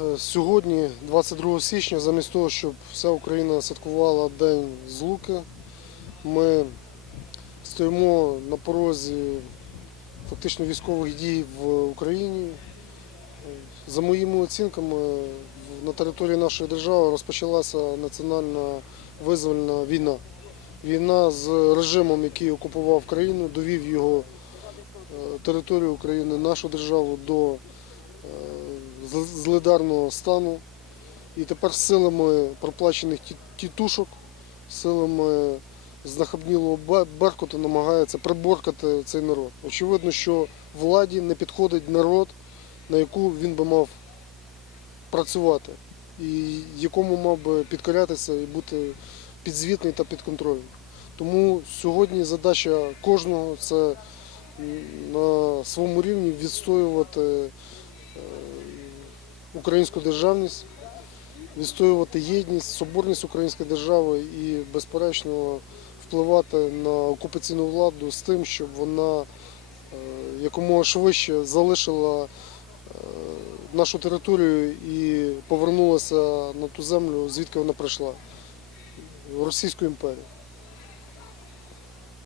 е, сьогодні, 22 січня, замість того, щоб вся Україна святкувала День Злуки, ми стоїмо на порозі фактично військових дій в Україні. За моїми оцінками, на території нашої держави розпочалася національна визвольна війна. Війна з режимом, який окупував країну, довів його е, територію України, нашу державу до е, з- злидарного стану. І тепер силами проплачених ті- тітушок, силами знахабнілого Бе- Беркуту намагається приборкати цей народ. Очевидно, що владі не підходить народ, на яку він би мав працювати, і якому мав би підкорятися і бути підзвітний та підконтрольний. Тому сьогодні задача кожного це на своєму рівні відстоювати е, українську державність, відстоювати єдність, соборність української держави і, безперечно, впливати на окупаційну владу з тим, щоб вона е, якомога швидше залишила е, нашу територію і повернулася на ту землю, звідки вона прийшла в Російську імперію.